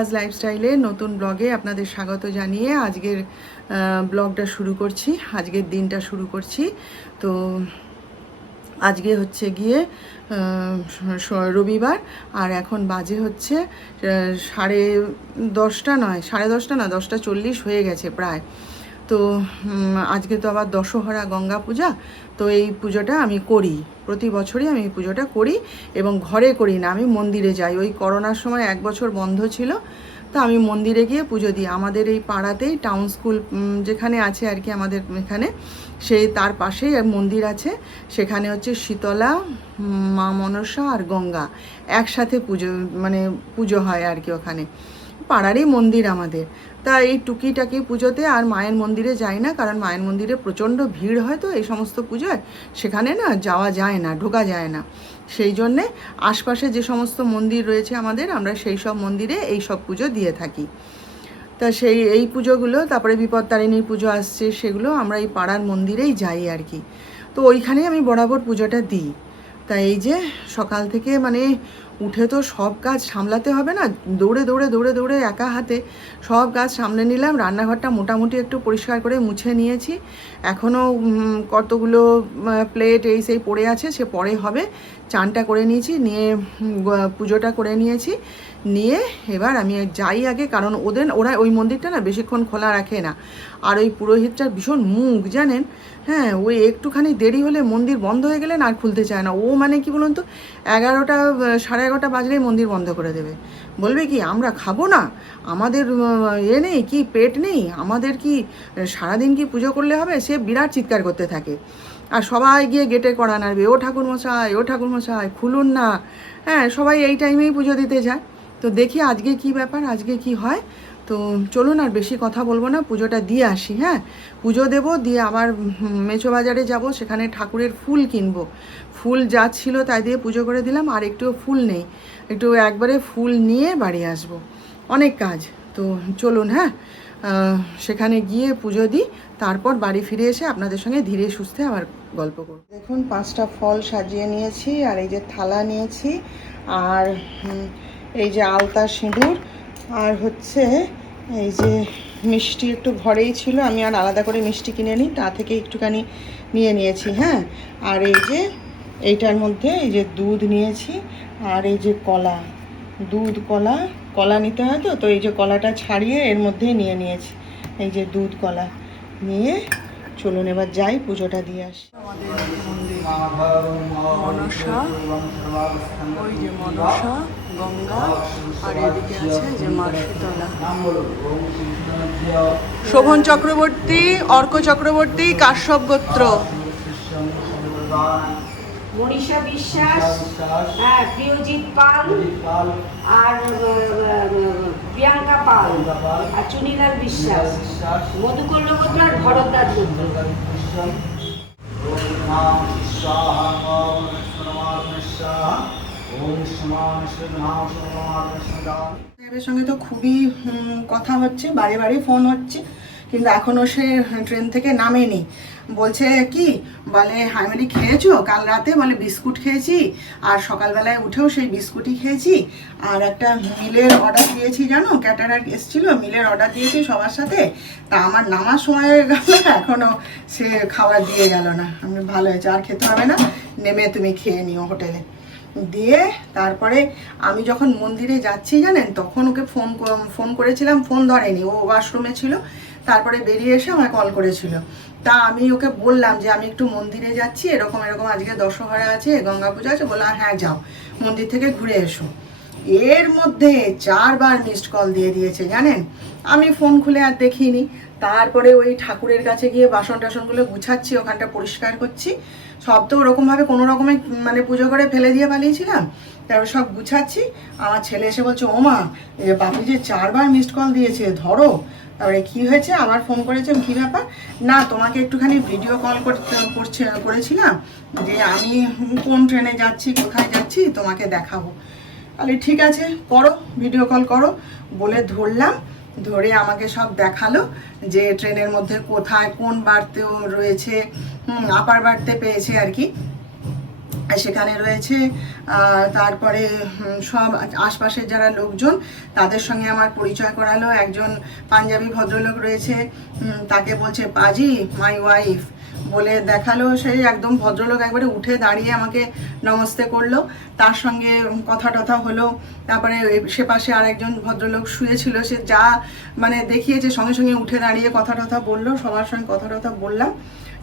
রিম্পাস লাইফস্টাইলে নতুন ব্লগে আপনাদের স্বাগত জানিয়ে আজকের ব্লগটা শুরু করছি, আজকের দিনটা শুরু করছি। তো আজকে হচ্ছে গিয়ে রবিবার, আর এখন বাজে হচ্ছে 10:30 নয়, 10:30 না, 10:40 হয়ে গেছে প্রায়। তো আজকে তো আবার দশহরা গঙ্গা পূজা, তো এই পুজোটা আমি করি, প্রতি বছরই আমি এই পুজোটা করি, এবং ঘরে করি না, আমি মন্দিরে যাই। ওই করোনার সময় 1 বছর বন্ধ ছিল, তো আমি মন্দিরে গিয়ে পুজো দিই। আমাদের এই পাড়াতেই টাউন স্কুল যেখানে আছে আর কি, আমাদের এখানে সেই তার পাশেই মন্দির আছে, সেখানে হচ্ছে শীতলা, মা মনসা আর গঙ্গা একসাথে পুজো হয় আর কি, ওখানে পাড়ারই মন্দির আমাদের। তা এই টুকিটাকি পুজোতে আর মায়ের মন্দিরে যাই না, কারণ মায়ের মন্দিরে প্রচণ্ড ভিড় হয়, তো এই সমস্ত পুজোয় সেখানে না যাওয়া যায় না, ঢোকা যায় না। সেই জন্যে আশপাশে যে সমস্ত মন্দির রয়েছে আমাদের, আমরা সেই সব মন্দিরে এই সব পুজো দিয়ে থাকি। তা এই পুজোগুলো, তারপরে বিপত্তারিণীর পুজো আসছে, সেগুলো আমরা এই পাড়ার মন্দিরেই যাই আর কি। তো ওইখানেই আমি বরাবর পুজোটা দিই। তা এই যে সকাল থেকে উঠে তো সব কাজ সামলাতে হবে না, দৌড়ে দৌড়ে দৌড়ে দৌড়ে একা হাতে সব কাজ সামলে নিলাম। রান্নাঘরটা মোটামুটি একটু পরিষ্কার করে মুছে নিয়েছি, এখনও কতগুলো প্লেট এই সেই পড়ে আছে, সে পরে হবে। চানটা করে নিয়েছি, নিয়ে পুজোটা করে নিয়েছি, নিয়ে এবার আমি যাই আগে, কারণ ওরা ওই মন্দিরটা না বেশিক্ষণ খোলা রাখে না। আর ওই পুরোহিতটার ভীষণ মুখ জানেন, হ্যাঁ, ওই একটুখানি দেরি হলে মন্দির বন্ধ হয়ে গেলে আর খুলতে চায় না। ও কি বলুন তো, 11টা 11:30 বাজলেই মন্দির বন্ধ করে দেবে। বলবে কি আমরা খাবো না, আমাদের নেই কি, পেট নেই আমাদের, কি সারাদিন কি পুজো করলে হবে? সে বিরাট চিৎকার করতে থাকে, আর সবাই গিয়ে গেটে কড়া নাড়বে, ও ঠাকুরমশাই, ও ঠাকুরমশাই খুলুন না। হ্যাঁ, সবাই এই টাইমেই পুজো দিতে যায়। তো দেখি আজকে কি ব্যাপার, আজকে কি হয়। তো চলুন আর বেশি কথা বলবো না, পুজোটা দিয়ে আসি। হ্যাঁ, পুজো দেবো, দিয়ে আবার মেছো বাজারে যাব, সেখানে ঠাকুরের ফুল কিনবো। ফুল যা ছিল তাই দিয়ে পুজো করে দিলাম, আর একটুও ফুল নেই, একটু একবারে ফুল নিয়ে বাড়ি আসবো, অনেক কাজ। তো চলুন, হ্যাঁ, সেখানে গিয়ে পুজো দিই, তারপর বাড়ি ফিরে এসে আপনাদের সঙ্গে ধীরে সুস্থে আবার গল্প করব। দেখুন 5টা ফল সাজিয়ে নিয়েছি, আর এই যে থালা নিয়েছি, আর এই যে আলতা সিঁদুর, আর হচ্ছে এই যে মিষ্টি একটু ঘরেই ছিল, আমি আর আলাদা করে মিষ্টি কিনে নিই, তা থেকে একটুখানি নিয়ে নিয়েছি। হ্যাঁ, আর এই যে এইটার মধ্যে এই যে দুধ নিয়েছি, আর এই যে কলা, দুধ কলা নিতে হয়, তো এই যে কলাটা ছাড়িয়ে এর মধ্যেই নিয়ে নিয়েছি, এই যে দুধ কলা নিয়ে চলুন এবার যাই, পুজোটা দিয়ে আসি। আমাদের মন্দির মনসা, ওই যে মনসা, গঙ্গা, আর এদিকে আছে যে মা শীতলা। শোভন চক্রবর্তী, অর্ক চক্রবর্তী, কাশ্যপ গোত্র। মনীষা বিশ্বাস, হ্যাঁ, প্রিয়জিৎ পাল, আর প্রিয়াঙ্কা পাল, আর চুনিলাল বিশ্বাস, মধুকল্য গোত্র, আর ভরদ্বাজ গোত্র। সাহেবের সঙ্গে তো খুবই কথা হচ্ছে, বারে বারে ফোন হচ্ছে, কিন্তু এখনও সে ট্রেন থেকে নামেনি। বলছে কি, বলে হাইমালি খেয়েছো কাল রাতে? বলে বিস্কুট খেয়েছি, আর সকালবেলায় উঠেও সেই বিস্কুটই খেয়েছি, আর একটা মিলের অর্ডার দিয়েছি, জানো, ক্যাটারার এসেছিল, মিলের অর্ডার দিয়েছি সবার সাথে, তা আমার নামার সময় হয়ে গেল, এখনও সে খাবার দিয়ে গেল না। আমি ভালো হয়েছে, আর খেতে হবে না, নেমে তুমি খেয়ে নিও হোটেলে। দিয়ে তারপরে আমি যখন মন্দিরে যাচ্ছি জানেন, তখন ওকে ফোন করেছিলাম, ফোন ধরেনি, ও ওয়াশরুমে ছিল। তারপরে বেরিয়ে এসে আমায় কল করেছিল। তা আমি ওকে বললাম যে আমি একটু মন্দিরে যাচ্ছি, এরকম এরকম আজকে দশহরা আছে, গঙ্গা পূজা আছে। বললাম হ্যাঁ যাও, মন্দির থেকে ঘুরে এসো। এর মধ্যে 4বার মিসড কল দিয়ে দিয়েছে জানেন, আমি ফোন খুলে আর দেখিনি। তারপরে ওই ঠাকুরের কাছে গিয়ে বাসন টাসনগুলো গুছাচ্ছি, ওখানটা পরিষ্কার করছি, সব তো ওরকমভাবে কোনো রকমে পুজো করে ফেলে দিয়ে পালিয়েছিলাম, তারপর সব গুছাচ্ছি। আমার ছেলে এসে বলছে, ও মা, বাপি যে 4বার মিসড কল দিয়েছে, ধরো। তারপরে কী হয়েছে, আবার ফোন করেছে, কী ব্যাপার? না, তোমাকে একটুখানি ভিডিও কল করেছিলাম, যে আমি কোন ট্রেনে যাচ্ছি, কোথায় যাচ্ছি, তোমাকে দেখাবো। তাহলে ঠিক আছে, করো, ভিডিও কল করো বলে ধরলাম। ধরে আমাকে সব দেখালো যে ট্রেনের মধ্যে কোথায় কোন বার্থেও রয়েছে, আপার বার্থে পেয়েছে আর কি। সেখানে রয়েছে। তারপরে সব আশপাশের যারা লোকজন তাদের সঙ্গে আমার পরিচয় করালো। একজন পাঞ্জাবি ভদ্রলোক রয়েছে, তাকে বলছে পাজি মাই ওয়াইফ বলে দেখালো। সেই একদম ভদ্রলোক একবারে উঠে দাঁড়িয়ে আমাকে নমস্তে করলো, তার সঙ্গে কথা টথা হলো। তারপরে সে পাশে আর একজন ভদ্রলোক শুয়েছিল, সে যা মানে দেখিয়েছে সঙ্গে সঙ্গে উঠে দাঁড়িয়ে কথা টথা বললো, সবার সঙ্গে কথা টথা বললাম।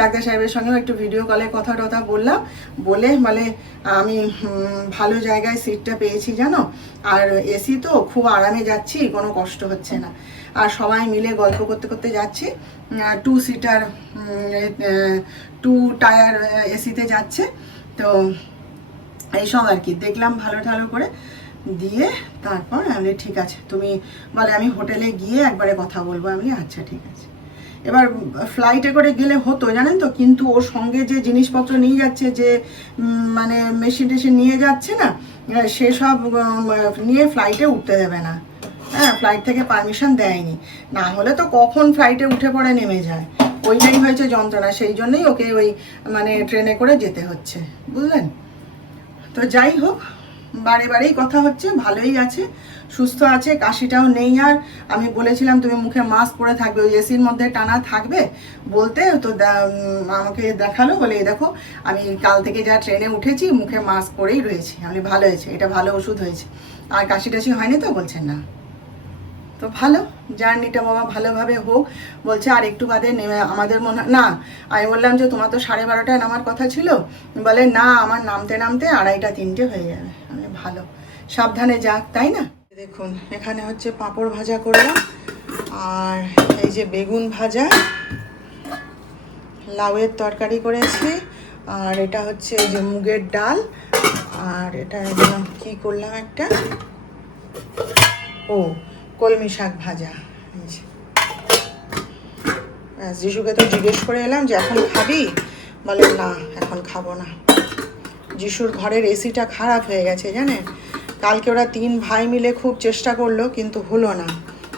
ডাক্তার সাহেবের সঙ্গেও একটু ভিডিও কলে কথা টথা বললাম, বলে মানে আমি ভালো জায়গায় সিটটা পেয়েছি জানো, আর এসি তো খুব আরামে যাচ্ছি, কোনো কষ্ট হচ্ছে না। আর সবাই মিলে গল্প করতে করতে যাচ্ছি, 2 সিটার 2 টায়ার এসিতে যাচ্ছে। তো এইসব আর কি দেখলাম ভালো ঠালো করে দিয়ে। তারপর আমি ঠিক আছে, তুমি বলে আমি হোটেলে গিয়ে একবারে কথা বলবো। আমি আচ্ছা ঠিক আছে। এবার ফ্লাইটে করে গেলে হতো জানেন তো, কিন্তু ওর সঙ্গে যে জিনিসপত্র নিয়ে যাচ্ছে, যে মানে মেশিন টেশিন নিয়ে যাচ্ছে না, সেসব নিয়ে ফ্লাইটে উঠতে দেবে না। হ্যাঁ, ফ্লাইট থেকে পারমিশন দেয়নি, না হলে তো কখন ফ্লাইটে উঠে পড়ে নেমে যায়। ওইটাই হয়েছে যন্ত্রণা, সেই জন্যই ওকে ওই মানে ট্রেনে করে যেতে হচ্ছে, বুঝলেন। তো যাই হোক, বারে বারেই কথা হচ্ছে, ভালোই আছে, সুস্থ আছে, কাশিটাও নেই। আর আমি বলেছিলাম তুমি মুখে মাস্ক পরে থাকবে, ওই এসির মধ্যে টানা থাকবে বলতে, তো আমাকে দেখালো, বলে এই দেখো আমি কাল থেকে যা ট্রেনে উঠেছি মুখে মাস্ক পরেই রয়েছি। আমি ভালো হয়েছে, এটা ভালো ওষুধ হয়েছে, আর কাশি টাশি হয়নি তো, বলছেন না। তো ভালো, জার্নিটা বাবা ভালোভাবে হোক। বলছে আর একটু বাদে নেমে আমাদের মনে না, আমি বললাম যে তোমার তো 12:30টায় নামার কথা ছিল, বলে না আমার নামতে নামতে 2:30 3টে হয়ে যাবে। আমি ভালো, সাবধানে যাক, তাই না। দেখুন এখানে হচ্ছে পাঁপড় ভাজা করলাম, আর এই যে বেগুন ভাজা, লাউয়ের তরকারি করেছি, আর এটা হচ্ছে যে মুগের ডাল, আর এটা কি করলাম একটা, ও কলমি শাক ভাজা। যিশুকে তো জিজ্ঞেস করে এলাম যে এখন খাবি, বলে না এখন খাবো না। যিশুর ঘরের এসিটা খারাপ হয়ে গেছে জানেন, কালকে ওরা 3 ভাই মিলে খুব চেষ্টা করলো কিন্তু হলো না,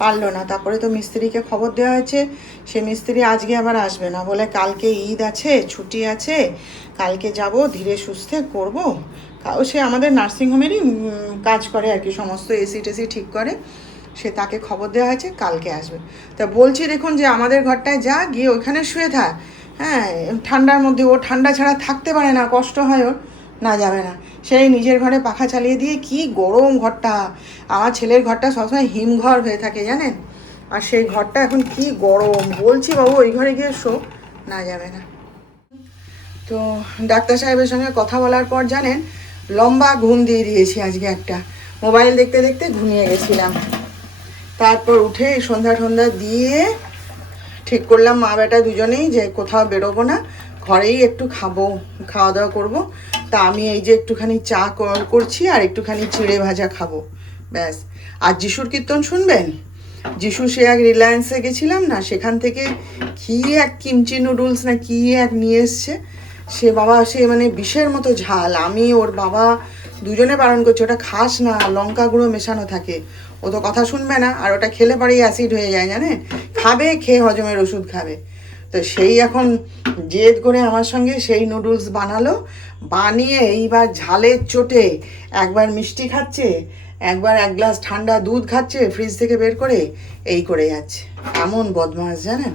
পারলো না। তারপরে তো মিস্ত্রিকে খবর দেওয়া হয়েছে, সে মিস্ত্রি আজকে আবার আসবে না, বলে কালকে ঈদ আছে, ছুটি আছে, কালকে যাব ধীরে সুস্থে করবো। সে আমাদের নার্সিংহোমেরই কাজ করে আর কি, সমস্ত এসি টেসি ঠিক করে, সে তাকে খবর দেওয়া হয়েছে কালকে আসবে। তা বলছি দেখুন যে আমাদের ঘরটায় যা গিয়ে ওখানে শুয়ে থাক, হ্যাঁ ঠান্ডার মধ্যে, ও ঠান্ডা ছাড়া থাকতে পারে না, কষ্ট হয় ওর, না যাবে না। সেই নিজের ঘরে পাখা চালিয়ে দিয়ে, কি গরম ঘরটা, আমার ছেলের ঘরটা সবসময় হিমঘর হয়ে থাকে জানেন, আর সেই ঘরটা এখন কি গরম, বলছি বাবু ওই ঘরে গিয়ে শো, না যাবে না। তো ডাক্তার সাহেবের সঙ্গে কথা বলার পর জানেন লম্বা ঘুম দিয়ে দিয়েছি আজকে একটা, মোবাইল দেখতে দেখতে ঘুমিয়ে গেছিলাম। তারপর উঠে সন্ধ্যা টন্ধা দিয়ে ঠিক করলাম মা বেটা দুজনেই যে কোথাও বেরোবো না, ঘরেই একটু খাওয়া দাওয়া করবো। তা আমি এই যে একটুখানি চা করছি আর একটুখানি চিড়ে ভাজা খাবো, ব্যাস। আর যিশুর কীর্তন শুনবেন। যিশু সে এক রিলায়েন্সে গেছিলাম না, সেখান থেকে কী এক কিমচি নুডলস না কী এক নিয়ে এসছে, সে বাবা সে মানে বিষের মতো ঝাল। আমি ওর বাবা দুজনে বারণ করছে ওটা খাস না, লঙ্কা গুঁড়ো মেশানো থাকে। ও তো কথা শুনবে না, আর ওটা খেলে পরেই অ্যাসিড হয়ে যায় জানেন, খাবে, খেয়ে হজমের ওষুধ খাবে। তো সেই এখন জেদ করে আমার সঙ্গে সেই নুডলস বানালো, বানিয়ে এইবার ঝালের চোটে একবার মিষ্টি খাচ্ছে, একবার 1 গ্লাস ঠান্ডা দুধ খাচ্ছে ফ্রিজ থেকে বের করে, এই করে যাচ্ছে। এমন বদমাস জানেন,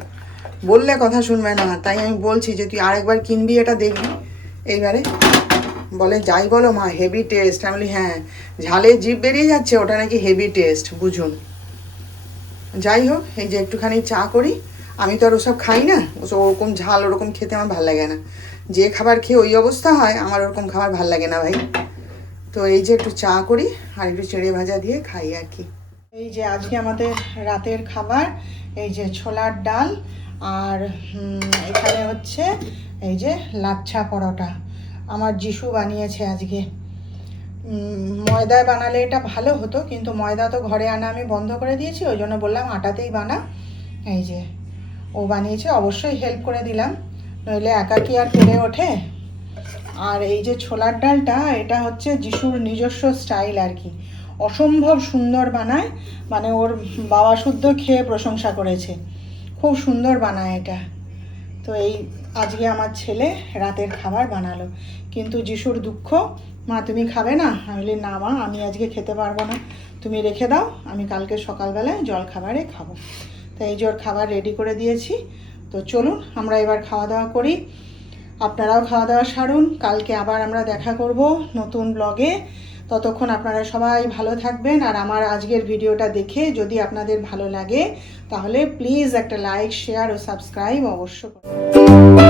বললে কথা শুনবে না। তাই আমি বলছি যে তুই আরেকবার কিনবি, এটা দেখবি এইবারে। বলে যাই বলো মা হেভি টেস্ট। আমি বলি হ্যাঁ, ঝালে জিভ বেরিয়ে যাচ্ছে, ওটা নাকি হেভি টেস্ট, বুঝুন। যাই হোক, এই যে একটুখানি চা করি, আমি তো আর ওসব খাই না, ওরকম ঝাল ওরকম খেতে আমার ভালো লাগে না। যে খাবার খেয়ে ওই অবস্থা হয়, আমার ওরকম খাবার ভালো লাগে না ভাই। তো এই যে একটু চা করি আর একটু চিড়ে ভাজা দিয়ে খাই আর কি। এই যে আজকে আমাদের রাতের খাবার, এই যে ছোলার ডাল, আর এখানে হচ্ছে এই যে লাচ্ছা পরোটা আমার যিশু বানিয়েছে আজকে। ময়দায় বানালে এটা ভালো হতো, কিন্তু ময়দা তো ঘরে আনা আমি বন্ধ করে দিয়েছি, ওই জন্য বললাম আটাতেই বানা। এই যে ও বানিয়েছে, অবশ্যই হেল্প করে দিলাম, নইলে একা কি আর পেরে ওঠে। আর এই যে ছোলার ডালটা, এটা হচ্ছে যিশুর নিজস্ব স্টাইল আর কি, অসম্ভব সুন্দর বানায়, মানে ওর বাবা শুদ্ধ খেয়ে প্রশংসা করেছে, খুব সুন্দর বানায় এটা। তো এই আজকে আমার ছেলে রাতের খাবার বানালো, কিন্তু যিশুর দুঃখ, মা তুমি খাবে না? আমি বলি না মা, আমি আজকে খেতে পারবো না, তুমি রেখে দাও, আমি কালকে সকালবেলায় জল খাবারে খাবো। তাই এই জল খাবার রেডি করে দিয়েছি। তো চলুন আমরা এবার খাওয়া দাওয়া করি, আপনারাও খাওয়া দাওয়া সারুন। কালকে আবার আমরা দেখা করব নতুন ব্লগে। ততক্ষণ আপনারা সবাই ভালো থাকবেন। আর আমার আজকের ভিডিওটা দেখে যদি আপনাদের ভালো লাগে তাহলে প্লিজ একটা লাইক, শেয়ার ও সাবস্ক্রাইব অবশ্য করুন।